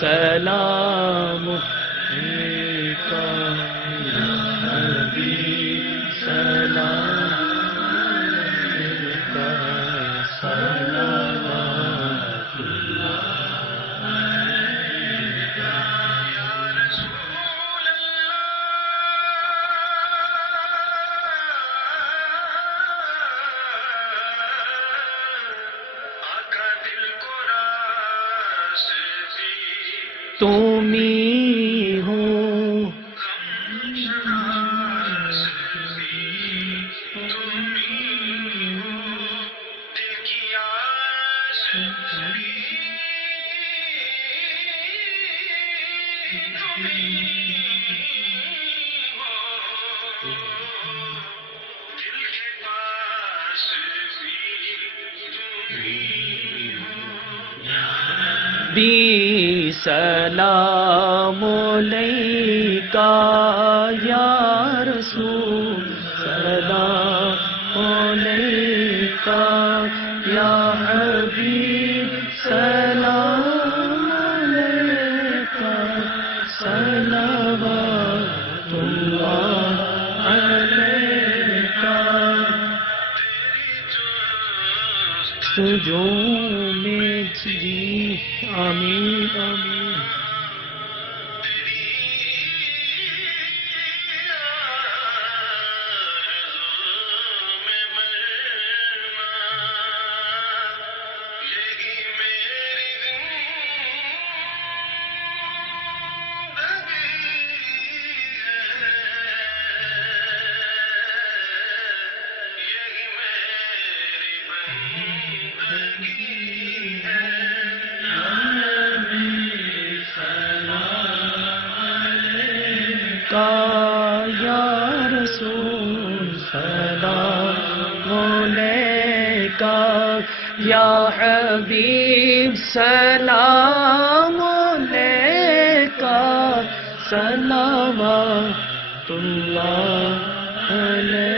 سلام علیکہ یا حبیب سلام علیکہ صلوات اللہ علیکہ یا رسول اللہ آقا دل کو تم ہی ہو بھی سلام علیکہ یا رسول سلام علیکہ یا حبیب سلام علیکہ صلوات اللہ علیکہ جو میں جی آمین آمین یا رسول سلام علیکہ یا حبیب سلام علیکہ صلوات اللہ علیکہ